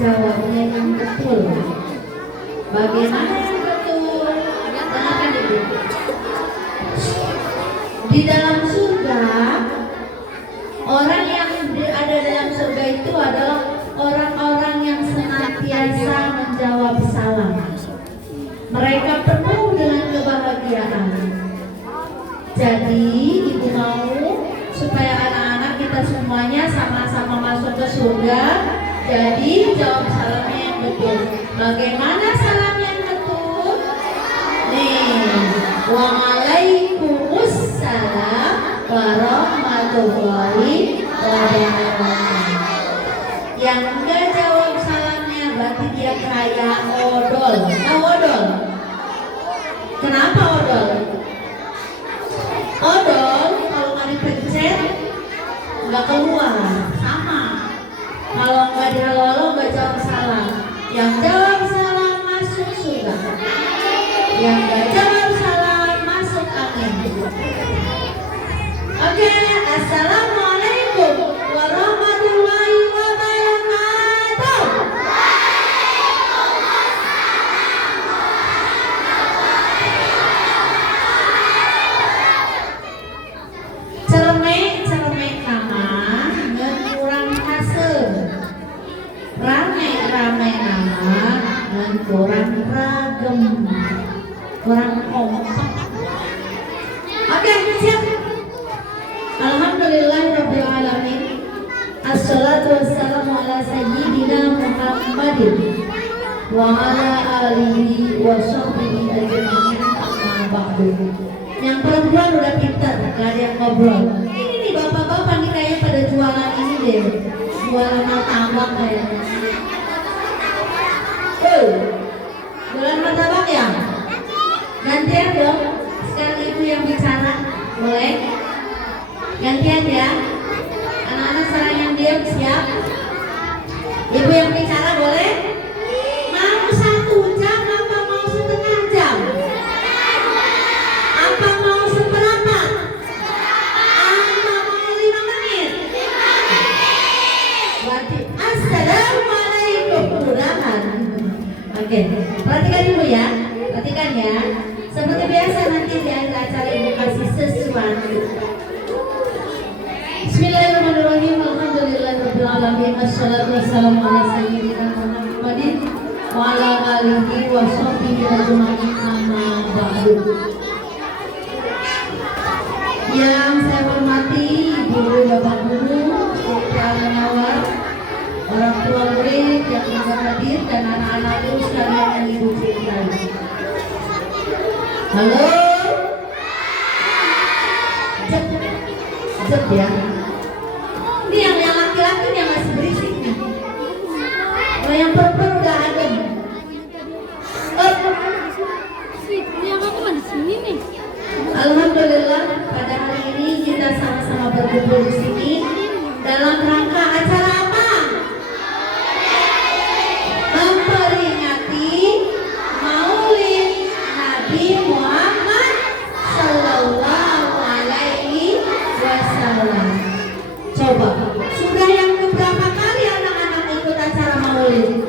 jawabnya yang betul. Bagaimana yang betul? Dengarkan Ibu. Di dalam surga, orang yang ada dalam surga itu adalah orang-orang yang senantiasa menjawab salam. Mereka penuh dengan kebahagiaan. Jadi Ibu mau supaya anak-anak kita semuanya sama-sama masuk ke surga. Jadi jawab salamnya yang betul. Bagaimana salam yang betul? Nih, waalaikumsalam warahmatullahi wabarakatuh. Yang enggak jawab salamnya berarti dia kayak odol. Tahu odol? Kenapa odol? Odol kalau nggak dipencet nggak keluar, sama. Kalau nggak dihalo-halo nggak jawab salam. Yang jawab salam masuk surga. Yang nggak jawab salam masuk angin. Oke, assalamualaikum warahmatullahi wabarakatuh. Cermek nama ngekurang kasem. Rame nama ngekurang ragem. Kurang kompak. Oke, siap. Alhamdulillahirabbil alamin. Assalatu wassalamu ala sayyidina Muhammadin wa ala alihi wa sahbihi ajma'in. Amma ba'du. Yang perempuan udah pintar, gak ada yang ngobrol. Ini nih bapak-bapak nih kayaknya pada jualan ini deh, jualan martabak kayaknya. Jualan martabak ya? Gantian dong, sekarang ibu yang bicara, boleh? Gantian ya, anak-anak sekarang yang diam, siap? Ibu yang bicara boleh? Mau 1 jam apa mau 1/2 jam? Apa mau seberapa? Apa mau 5 menit? Berarti assalamualaikum kurangan. Oke, perhatikan dulu ya, perhatikan ya. Seperti biasa nanti di akhir acara ibu kasih sesuatu. Bismillahirrahmanirrahim. Alhamdulillahirabbil alamin. Assalatu wassalamu ala sayyidina Muhammadin wa ala alihi wa sahbihi ajma'in. Amma ba'du. Yang saya hormati Ibu Bapak Guru, Bapak Menawar, orang tua murid yang juga hadir dan anak-anakku sekalian yang Ibu cintai. Halo. Jep ya. Ini yang laki-laki yang masih berisik nih. Kalau yang perempuan udah adem. Yang aku di sini nih. Alhamdulillah pada hari ini kita sama-sama berkumpul di sini dalam rangka acara apa? Memperingati Maulid Nabi Muhammad Sallallahu Alaihi Wasallam. Coba, sudah yang beberapa kali anak-anak ikut acara Maulid?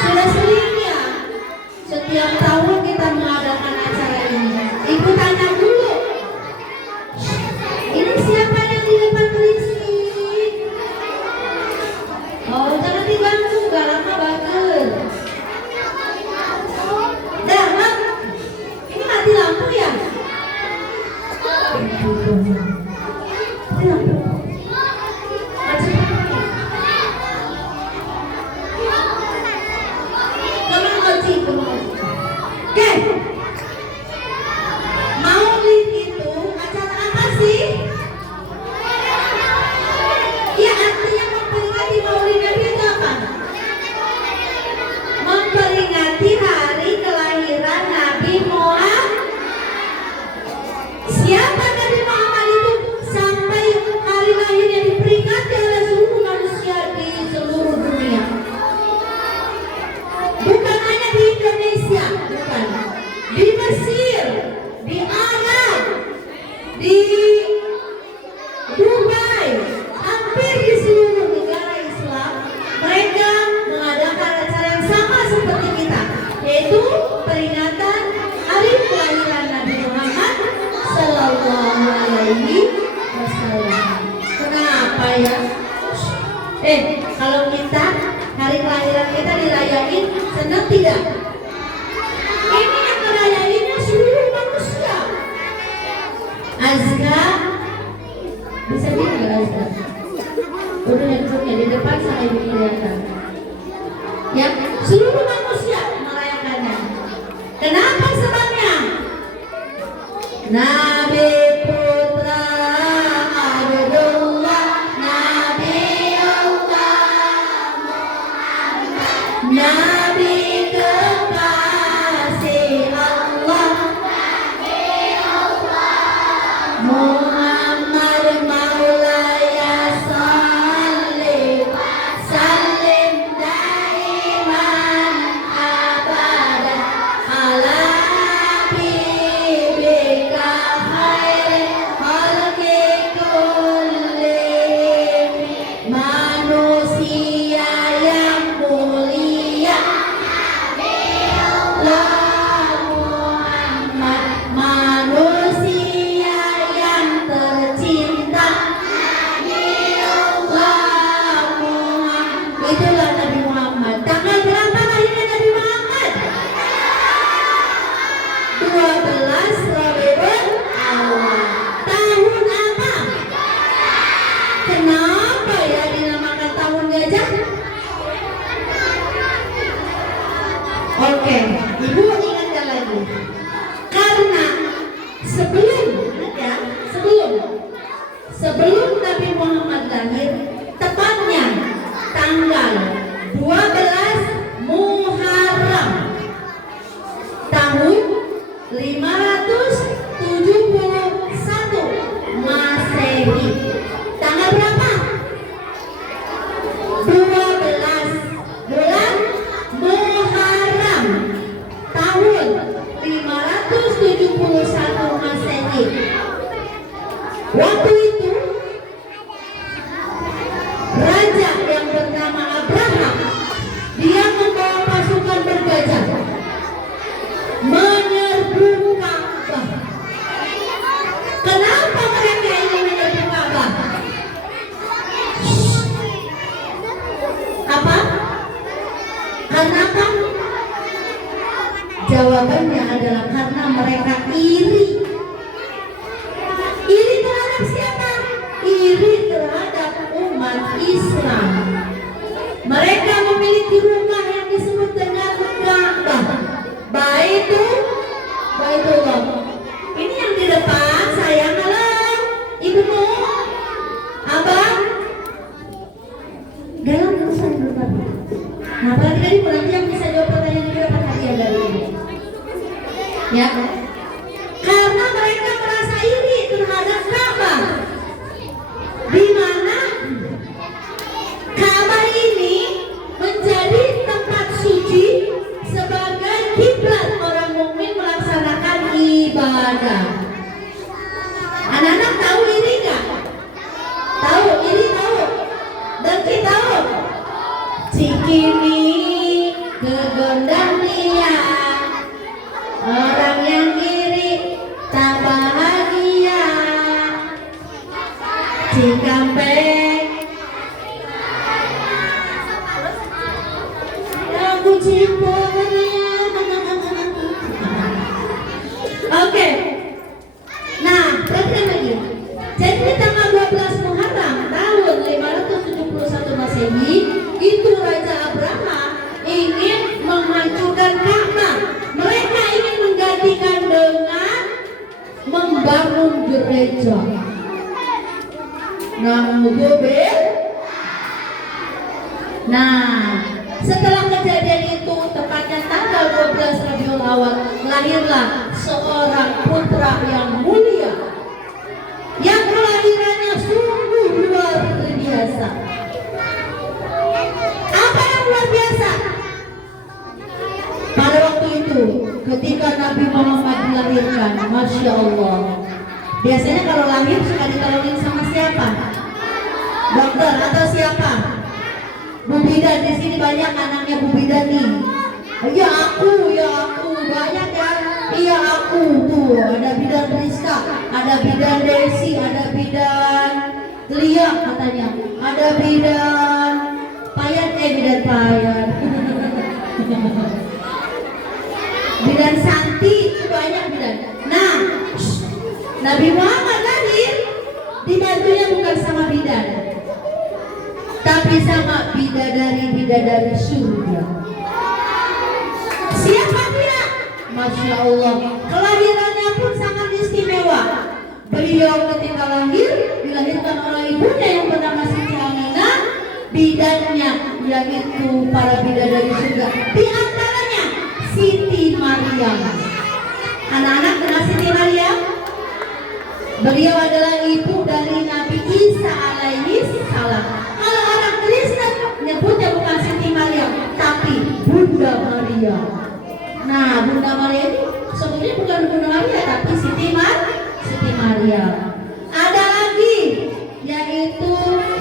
Sudah sering ya? Setiap tahun kita mengadakan acara ini. Ibu tanya dulu. Ini siapa yang di depan berisik? Oh, jangan diganggu, gak lama bagus. Dah, Mak. Ini mati lampu ya? Mati lampu. Oke. Maulid itu acara apa sih? Ya, artinya memperingati Maulid Nabi itu apa? Memperingati hari kelahiran Nabi Muhammad. Siapa Nabi Muhammad itu? Sampai hari lahirnya diperingati oleh seluruh manusia di seluruh dunia. Bukan hanya di Indonesia, bukan. Di Mesir, di Arab, di Dubai, hampir di seluruh negara Islam, mereka Bisa diri nggak Ustaz? Udah handphonenya di depan sama ibu kelihatan. Ya, seluruh manusia merayakannya. Kenapa sebabnya? Nabi putra Abdullah, Nabi Nabi kekasih Allah, Muhammad Maulaya salli salim daiman abadan ala habibika khairil khalqi kullihim, manusia yang mulia Muhammad, manusia yang tercinta Muhammad. Itulah Nabi Muhammad. Tanggal berapa lahirnya Nabi Muhammad? 12 Rabiul Awal. Tahun apa? Kenapa ya dinamakan tahun gajah? Oke, Ibu ingatkan lagi. Karena sebelum, ingat ya, sebelum Nabi Muhammad lahir, tepatnya tanggal 12 Muharram tahun 571 Masehi. Tanggal berapa? 12 bulan Muharram tahun 571 Masehi. Waktu itu raja yang bernama Abraham, dia membawa pasukan bergajah menyerbu Ka'bah. Kenapa mereka ingin menyerbu Ka'bah? Apa? Karena apa? Jawabannya adalah karena mereka iri. Iri terhadap siapa? Iri terhadap umat Islam. Mereka memiliki rumah yang disebut dengan Ka'bah, Baitullah. Ini yang di depan sayang, halo Ibnu, Abang, dalam urusan berapa? Nah, apalagi tadi nanti yang bisa jawab pertanyaan ini dapat hadiah dari ini. Ya, karena mereka merasa iri terhadap Ka'bah, di mana Ka'bah ini menjadi tempat suci sebagai kiblat orang mukmin melaksanakan ibadah. Anak-anak tahu iri nggak? Tahu iri, tahu? Dengki tahu? Cikini kegondang dia, orang yang iri tak bahagia. Cikampek aku ciponya. Oke. Nah, perhatikan lagi. Jadi di tanggal 12 Muharram tahun 571 Masehi, itu Raja Abraham ingin menghancurkan Ka'bah. Mereka ingin menggantikan dengan membangun gereja. Nah, setelah kejadian itu, tepatnya tanggal 12 Rabiul Awal, lahirlah seorang putra yang mulia, yang kelahirannya sungguh luar biasa. Apa yang luar biasa? Pada waktu itu, ketika Nabi Muhammad dilahirkan, Masya Allah, biasanya kalau lahir suka ditolongin sama siapa? Dokter atau siapa? Bu Bidan, di sini banyak anaknya Bu Bidan nih. Ya aku banyak ya. Iya aku tuh, ada Bidan Rizka, ada Bidan Desi, ada Bidan Lia katanya, ada Bidan Payan, Bidan Payan. Bidan Santi, itu banyak bidan. Nah, Nabi Muhammad lahir dibantunya bukan tapi sama bidadari surga. Siapa dia? Masya Allah, kelahirannya pun sangat istimewa. Beliau ketika lahir dilahirkan oleh ibunya yang bernama Siti Aminah, bidannya yaitu para bidadari surga. Di antaranya Siti Maryam. Anak-anak kenal Siti Maryam? Beliau adalah ibu dari Nabi Isa alaihi salam. Kalau orang Kristen nyebutnya bukan Siti Maryam, tapi Bunda Maria. Nah, Bunda Maria ini sebetulnya bukan Bunda Maria, tapi Siti Maria. Ada lagi yaitu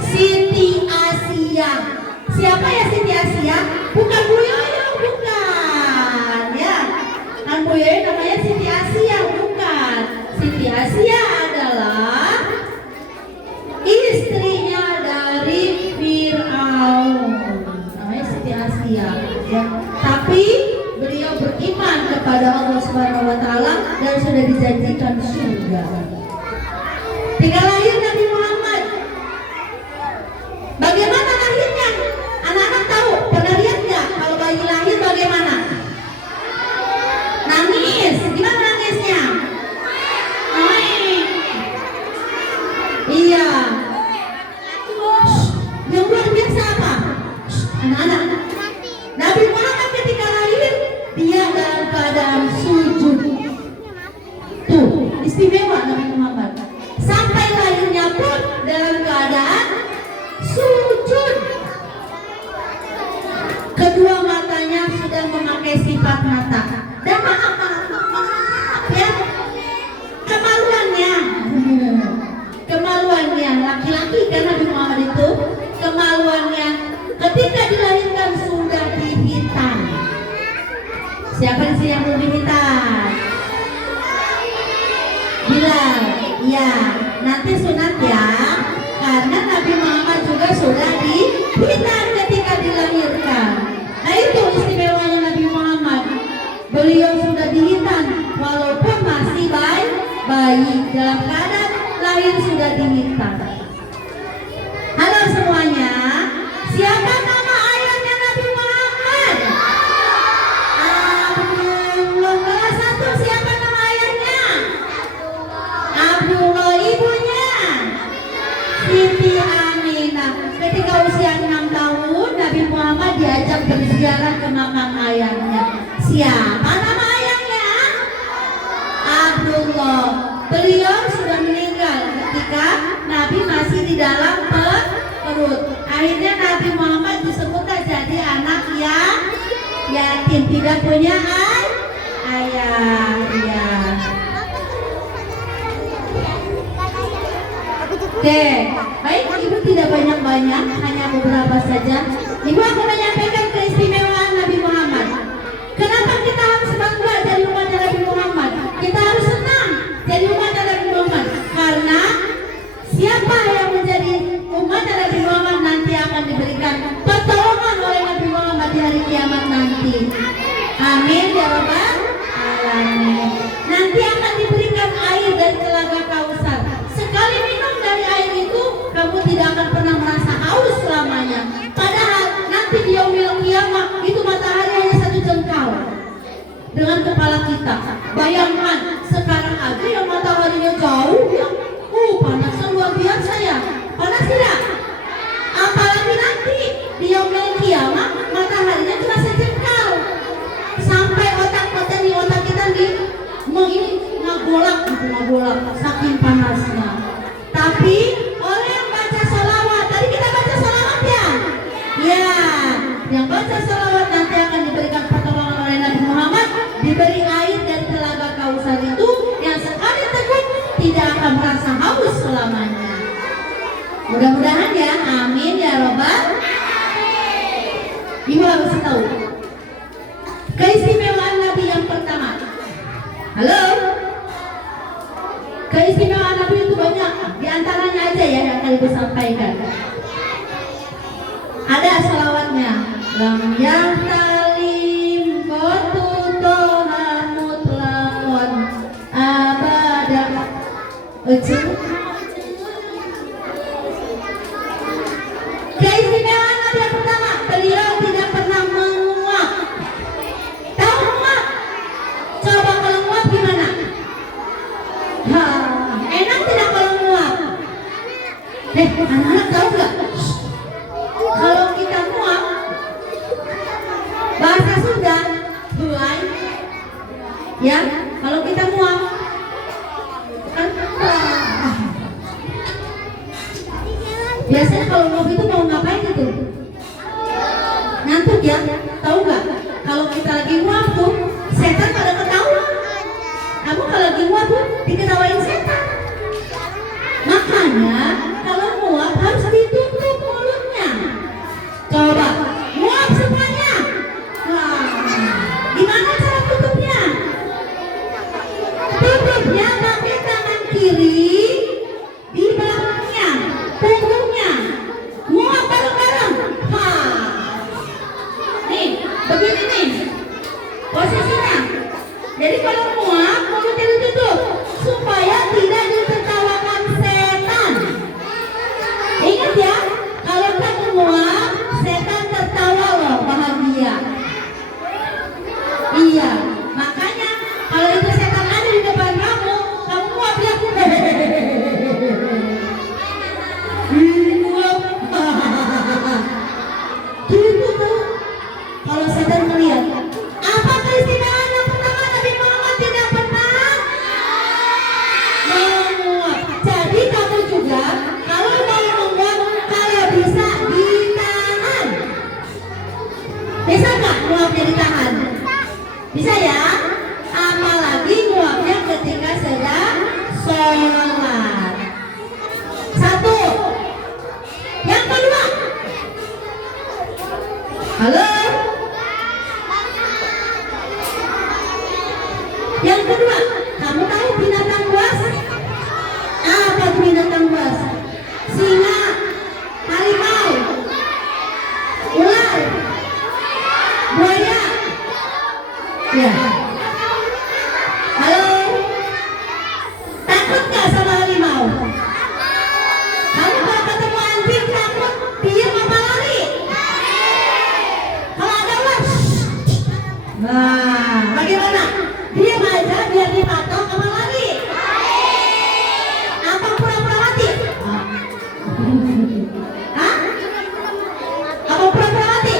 Siti Asia. Siapa ya Siti Asia? Bukan Bu Yoyo, bukan ya. Kan Bu Yoyo namanya Siti Asia, bukan. Siti Asia adalah istrinya dari Fir'aun. Namanya Siti Asia ya. Tapi beliau beriman kepada Allah Subhanahu wa taala dan sudah dijanjikan surga. Tinggal lahir Nabi Muhammad. Bagaimana lahirnya? Anak-anak tahu? Pernah lihat nggak kalau bayi lahir bagaimana? Nangis. Gimana nangisnya? Iya. Yang luar biasa apa? Anak-anak. Nabi Muhammad ketika lahir dia dalam keadaan sujud. Tuh, istimewa Nabi Muhammad. Sampai lahirnya pun dalam keadaan sujud. Kedua matanya sudah memakai sifat mata. Dan maaf ya, kemaluannya laki-laki kan Nabi Muhammad itu kemaluannya ketika dilahirkan sudah dihitan. Siapa sih yang belum dihitan? Bilang, ya nanti sunat ya, karena Nabi Muhammad juga sudah dihitan ketika dilahirkan. Nah itu istimewanya Nabi Muhammad. Beliau sudah dihitan walaupun masih bayi dalam keadaan lahir sudah dihitan. Halo semuanya, siapa nama ayahnya Nabi Muhammad? Abdullah. Kelas 1 siapa nama ayahnya? Abdullah. Ibunya Siti Aminah. Ketika usia 6 tahun Nabi Muhammad diajak berziarah ke makam ayahnya. Siapa nama ayahnya? Abdullah. Beliau sudah meninggal ketika Nabi masih di dalam perut. Akhirnya Nabi Muhammad disebut jadi anak yang yatim, tidak punya ayah. Ya. Oke, baik, Ibu tidak banyak-banyak, hanya beberapa saja. Ibu akan menyampaikan keistimewaan Nabi Muhammad. Kenapa kita harus bangga jadi umatnya Nabi Muhammad? Kita harus senang jadi umatnya Nabi Muhammad, karena siapa yang menjadi umatnya Nabi Muhammad nanti akan diberikan pertolongan oleh Nabi Muhammad di hari kiamat nanti. Amin ya rabbal alamin. Nanti akan diberikan air dari telaga Kausar. Sekali minum dari air itu, kamu tidak akan pernah merasa haus selamanya. Padahal nanti di yaumil kiamat itu matahari hanya 1 jengkal dengan kepala kita. Bayangkan sekarang aja yang mataharinya jauh ya, panasnya luar biasa ya. Panas tidak? Apalagi nanti di yaumil kiamat mataharinya cuma sejengkal. Sampai otak-otak di otak kita ini ngagolak saking panasnya. Tapi oleh yang baca sholawat, tadi kita baca sholawat ya? Ya, yang baca sholawat nanti akan diberikan pertolongan oleh Nabi Muhammad, diberi air dari telaga Kausar itu yang sekali teguk tidak akan merasa haus selamanya. Mudah-mudahan ya, amin ya robbal. Ibu harus tahu keistimewaan Nabi yang pertama. Halo? Keistimewaan Nabi itu banyak, di antaranya aja ya yang akan Ibu sampaikan. Ada sholawatnya. Lam yahtalim kotutoha mutlakon abada. Keistimewaan Anak-anak tahu nggak? Kalau kita muak, bahasa Sunda, huai, ya. Kalau kita muak, biasanya kalau muak itu mau ngapain itu? Ngantuk ya? Tahu nggak? Kalau kita lagi muak tuh, setan pada ketawa. Kamu kalau lagi muak tuh diketawain setan. Makanya kalau muak harus ditutup mulutnya. Coba muak semuanya. Wah, gimana cara tutupnya? Tutupnya pakai tangan kiri di belakangnya, punggungnya. Muak bareng-bareng. Nih, begini nih posisinya. Jadi kalau muak mulutnya ditutup supaya tidak ditertawakan setan. Ingat ya, kalau kamu muak, setan tertawa loh, bahagia. Iya, makanya kalau itu setan ada di depan kamu muak ya. Muak. Gitu tuh. Kalau setan melihat, apa keistimewaan yang pertama Nabi Muhammad tidak pernah menguap. Jadi kamu juga kalau mau menguap, kalau bisa ditahan. Bisa nggak nguapnya ditahan? Bisa ya? Apalagi nguapnya ketika sedang sholat. Satu. Yang kedua. Halo? Yang kedua, kamu tahu binatang buas? Apa itu binatang buas? Singa, harimau, ular, buaya. Ya. Halo? Takut gak sama harimau? Kamu kalau ketemu anjing takut, diam apa lari? Kalau ada ular, nah, bagaimana? Diam aja biar dipatok sama lari. Apa pura-pura mati? Hah? Apa pura-pura mati?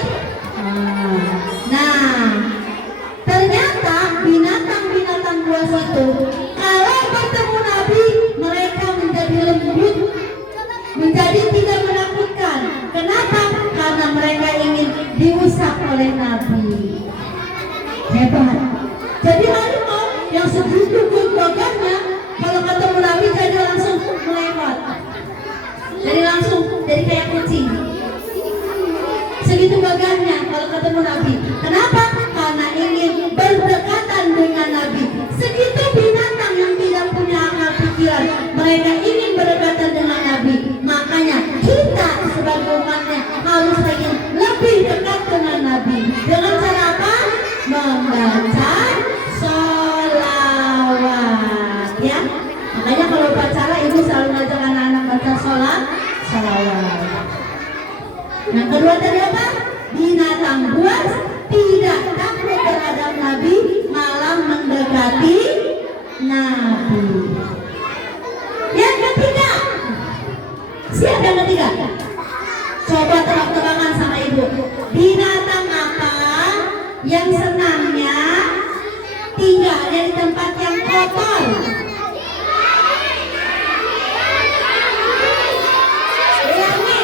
Nah, ternyata binatang-binatang buas itu kalau bertemu Nabi mereka menjadi lembut, menjadi tidak menakutkan. Kenapa? Karena mereka ingin diusap oleh Nabi. Hebat. Jadi harimau yang segitu gagahnya kalau ketemu Nabi jadi langsung melewat. Jadi langsung jadi kayak kucing. Segitu gagahnya kalau ketemu Nabi. Kenapa? Karena ingin berdekatan dengan Nabi. Segitu binatang yang tidak punya akal pikiran, mereka ingin berdekatan dengan Nabi. Makanya kita sebagai umatnya harus ingin lebih dekat dengan Nabi. Dengan cara apa? Membaca sholawat, ya. Makanya kalau upacara ibu selalu ngajak anak-anak baca sholawat. Yang kedua tadi apa? Binatang buas tidak takut terhadap Nabi, malah mendekati Nabi. Yang ketiga, siapa yang ketiga? Coba tebak-tebakan sama ibu. Binatang apa yang senangnya tinggalnya di tempat yang kotor?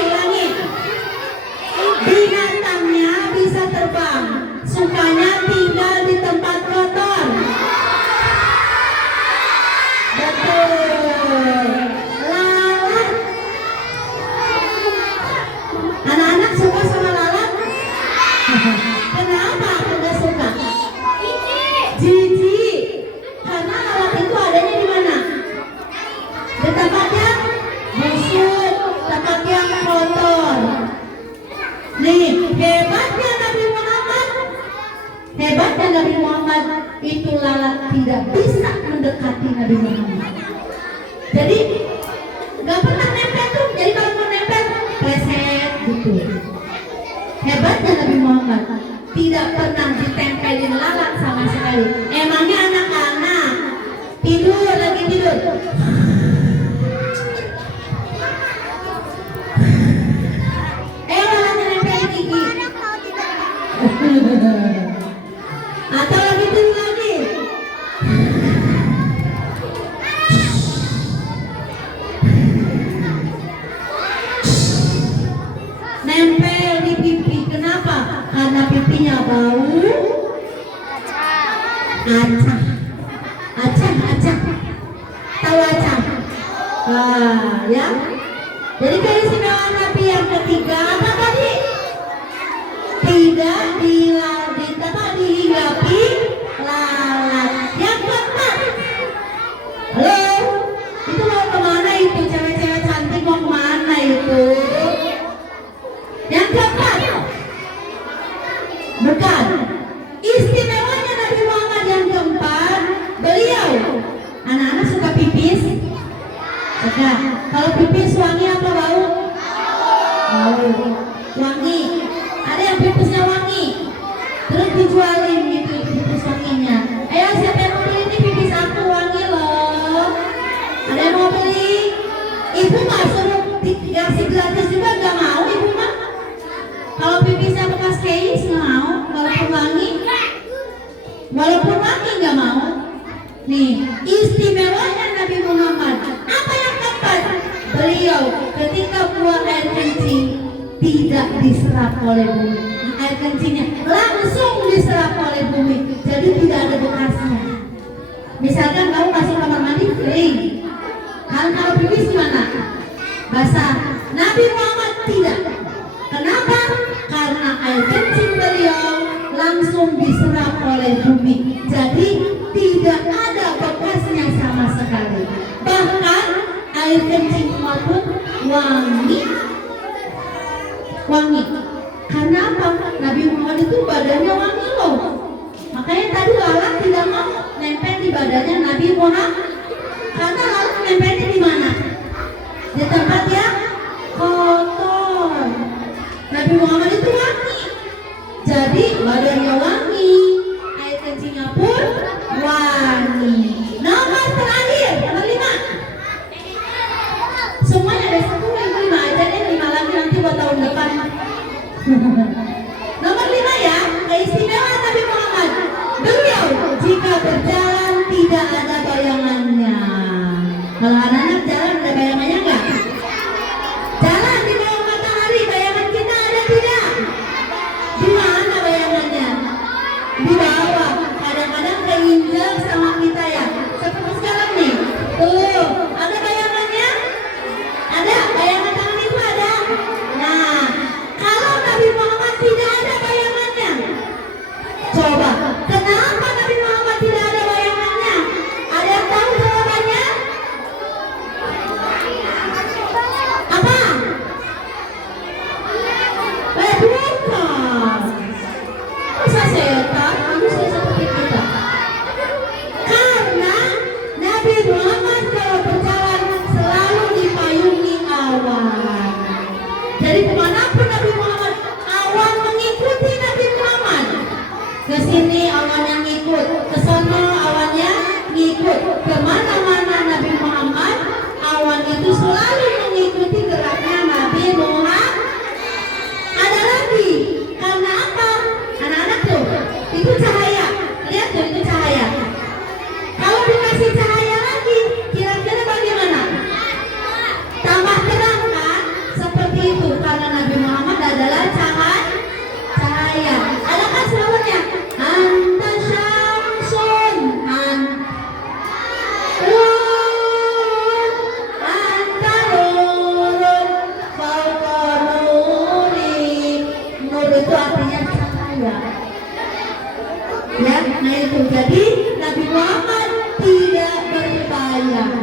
Ulangi. Binatangnya bisa terbang, sukanya tinggal di tempat kotor. Betul. Lalat. Anak-anak suka sama lalat? Kenapa aku gak suka? Jijik. Karena lalat itu adanya artinya bau acah. Acah. Tahu acah? Wah, ya. Jadi keistimewaan Nabi yang ketiga apa tadi? Tidak dihinggapi lalat. Yang keempat, halo, itu mau kemana itu? Cewek-cewek cantik mau kemana itu? Yang keempat, bukan. Istimewanya Nabi Muhammad yang keempat, beliau anak-anak suka pipis? Suka. Kalau pipis wangi apa bau? Bau. Wangi. Ada yang pipisnya wangi, terus dijualin gitu pipis wanginya. Ayo siapa yang mau beli ini pipis aku wangi loh? Ada yang mau beli? Ibu mah suruh dikasih gratis juga nggak mau ibu mah. Kalau pipisnya bekas keis nggak mau, walaupun wangi nggak mau. Nih istimewanya Nabi Muhammad. Apa yang keempat? Beliau ketika buang air kencing tidak diserap oleh bumi. Air kencingnya langsung diserap oleh bumi, jadi tidak ada bekasnya. Misalkan kamu masuk kamar mandi kering, kalau pipis gimana? Basah. Nabi Muhammad tidak. Kenapa? Karena air kencing beliau langsung diserap oleh bumi, jadi tidak ada bekasnya sama sekali. Bahkan air kencing maupun wangi. Karena apa? Nabi Muhammad itu badannya wangi loh. Makanya tadi lalat tidak mau nempel di badannya Nabi Muhammad. Karena lalat nempelnya di mana? Di tempat yang kotor. Nabi Muhammad itu wangi. Jadi badannya wangi, air kencingnya pun wangi. Nomor terakhir, nomor 5. Semuanya ada 10, 5 aja deh, 5 lagi nanti buat tahun depan. Nomor 5 ya, keistimewaan Nabi Muhammad. Beliau jika berjalan tidak ada bayangannya. Kalau anak-anak jalan ada bayangannya enggak? Jalan di bawah matahari, bayangan kita ada tidak? Di mana bayangannya? Di bawah. Kadang-kadang keinjak sama kita ya. Seperti sekarang nih. Tuh, ada bayangannya? Ada, bayangan tangan itu ada. Nah, kalau Nabi Muhammad tidak ada bayangannya, coba, kenapa Nabi Muhammad tidak ada bayangannya? Ada yang tahu jawabannya? Apa? Bukan. Masa setan? Manusia seperti kita. Karena Nabi Muhammad kalau berjalan selalu dipayungi awan. Jadi kemanapun Nabi Muhammad, awan mengikuti Nabi Muhammad. Ke sini awannya ngikut, ke sana awannya ngikut. Kemana-mana Nabi Muhammad, awan itu selalu mengikuti geraknya Nabi Muhammad. Ada lagi, karena apa? Anak-anak tuh, itu cahaya. Lihat tuh, itu cahaya. Kalau dikasih cahaya lagi, kira-kira bagaimana? Tambah terang kan? Seperti itu, karena Nabi Muhammad adalah cahaya. Ada kan slogannya? Anta syamsun, anta nurun, fauqa nuri. Nur itu artinya cahaya. Ya, nah itu. Jadi Nabi Muhammad tidak berbayang.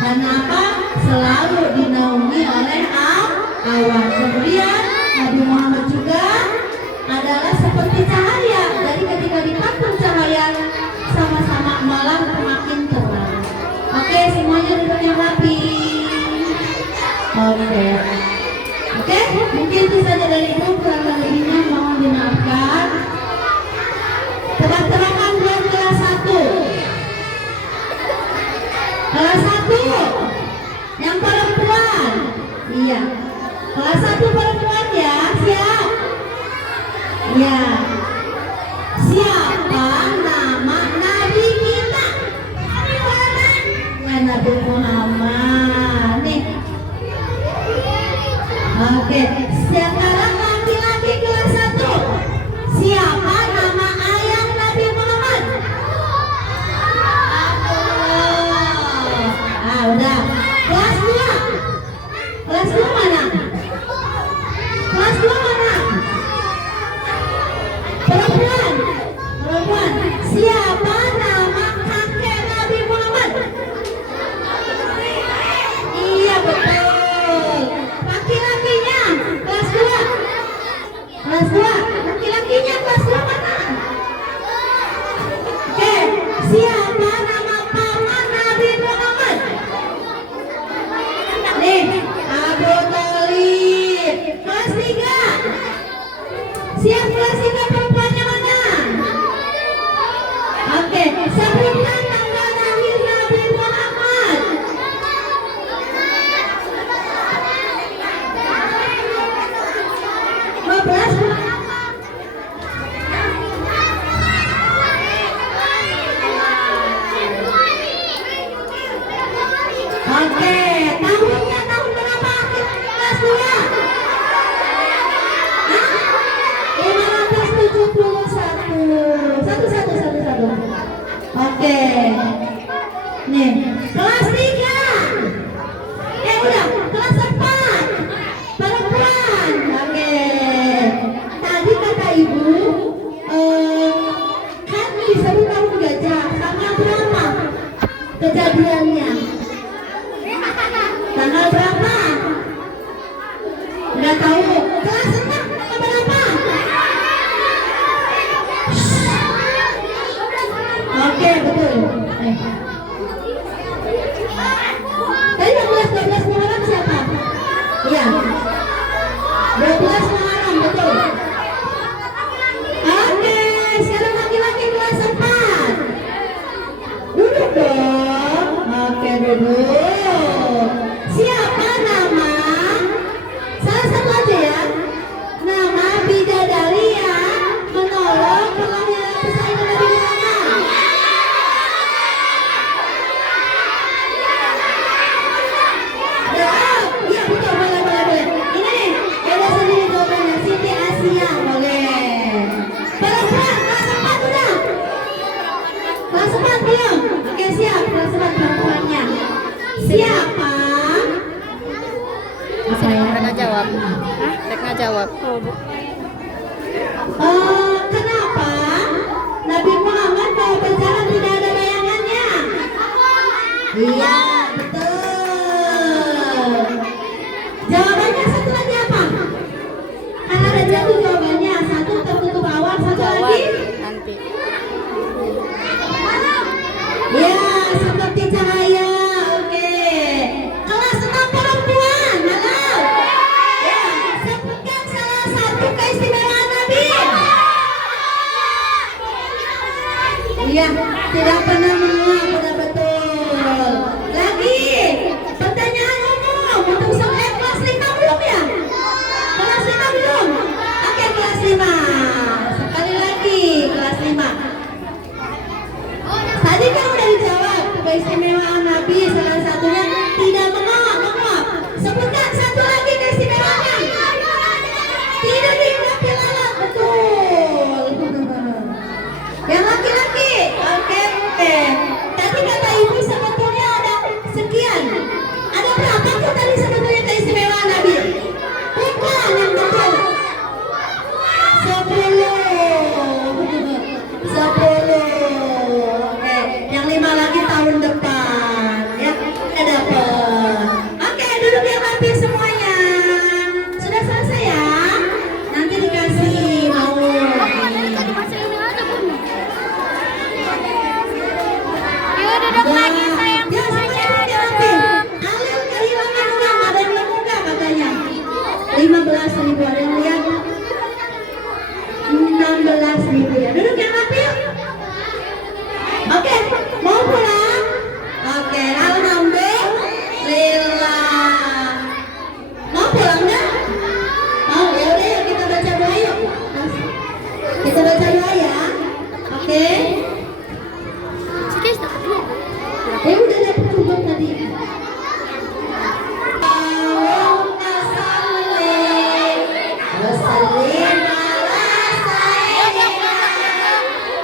Kenapa? Selalu dinaungi oleh awan. Kemudian Nabi Muhammad juga adalah seperti cahaya. Jadi ketika dipantul cahaya, sama-sama malam semakin terang. Oke, semuanya duduk yang rapi. Oke, mungkin itu saja dari Ibu. Kurang lebihnya mohon dimaafkan. Tebak-tebakan buat kelas 1. Kelas 1 yang perempuan. Iya. Kelas 1 perempuan ya, siap. Ya. Siapa nama Nabi kita? Ya, Nabi Muhammad. Nih. Oke. Sekarang laki-laki kelas 1. Siapa Apa ya? Mereka jawab. Hah? Mereka jawab. Kenapa Nabi Muhammad mau berjalan tidak ada bayangannya? Iya, betul. Jawabannya satu lagi apa? Karena ada satu jawabannya, satu tertutup awal, satu Jawab lagi. nanti. Ya, seperti cahaya. Oke. Kelas 6 perempuan. Halo. Ya, sebutkan salah satu keistimewaan Nabi. Iya, tidak pernah menguap, sudah betul. Lagi, pertanyaan umum untuk semua kelas 5 belum ya? Kelas 5 belum? Oke, kelas 5. Sekali lagi, kelas 5. Tadi kan udah dijawab keistimewaan Nabi, salah satunya tidak menguap. Sebutkan satu lagi keistimewaannya. Tidak diunggapi lalat, betul. Yang laki-laki, oke. Tadi kata ibu sebetulnya ada sekian. Ada berapa tuh tadi sebetulnya keistimewaan Nabi? Bukan yang betul. 10. Oke, yang 5 lagi tahun depan. Ya, kita dapat. Oke, duduk yang rapi semuanya. Sudah selesai ya? Nanti dikasih mau. Tadi masih ini aja Bu. Yuk duduk lagi sayang Ya, semuanya. semuanya rapi. Alil kehilangan uang, ada yang nemu nggak katanya? 15.000, ada yang lihat? 16.000 ya. Duduk yang rapi yuk. Oke, mau pulang? Oke, alhamdulillah. Mau pulang nggak? Mau, ya udah yuk kita baca doa yuk. Kita baca doa ya. Oke. Guys, dapat dua. Udah dapet juga tadi. Allahumma salli wa sallim ala sayyidina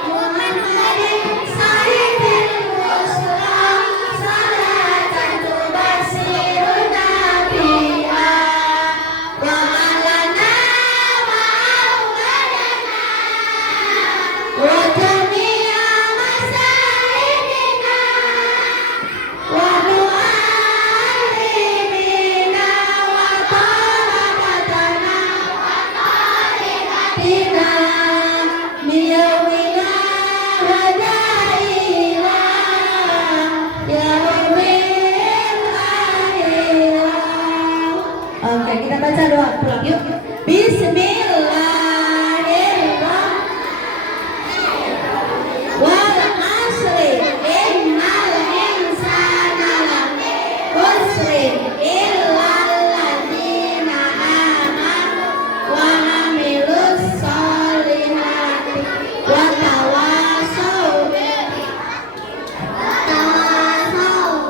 Muhammadin sayyidil muslim salatan tubashiruna biha wa malana ma'auladana wa jami'a masaidina wa mu'allimina wa talabatana bina miyawina hadaina yaumil akhirah. Oke, kita baca doa pulang yuk. Bismillahirrahmanirrahim. Wal asri innal insana lafi khusrin illal ladzina amanu wa amilus solihati wa tawasau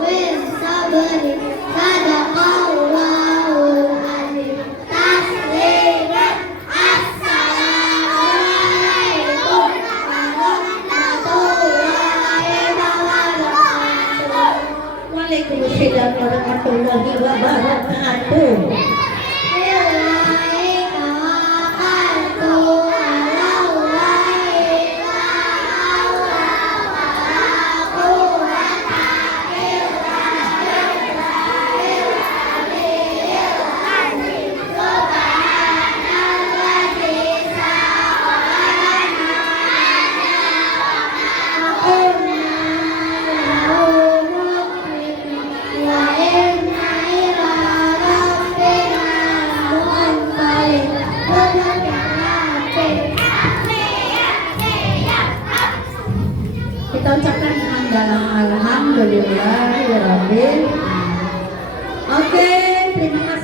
bis sabri. Sadaqallahul azim. Taslimat. Assalamualaikum warahmatullahi wabarakatuh. Waalaikumsalam warahmatullahi wabarakatuh. Kita ucapkan dalam alhamdulillahirabbil. Oke, terima kasih.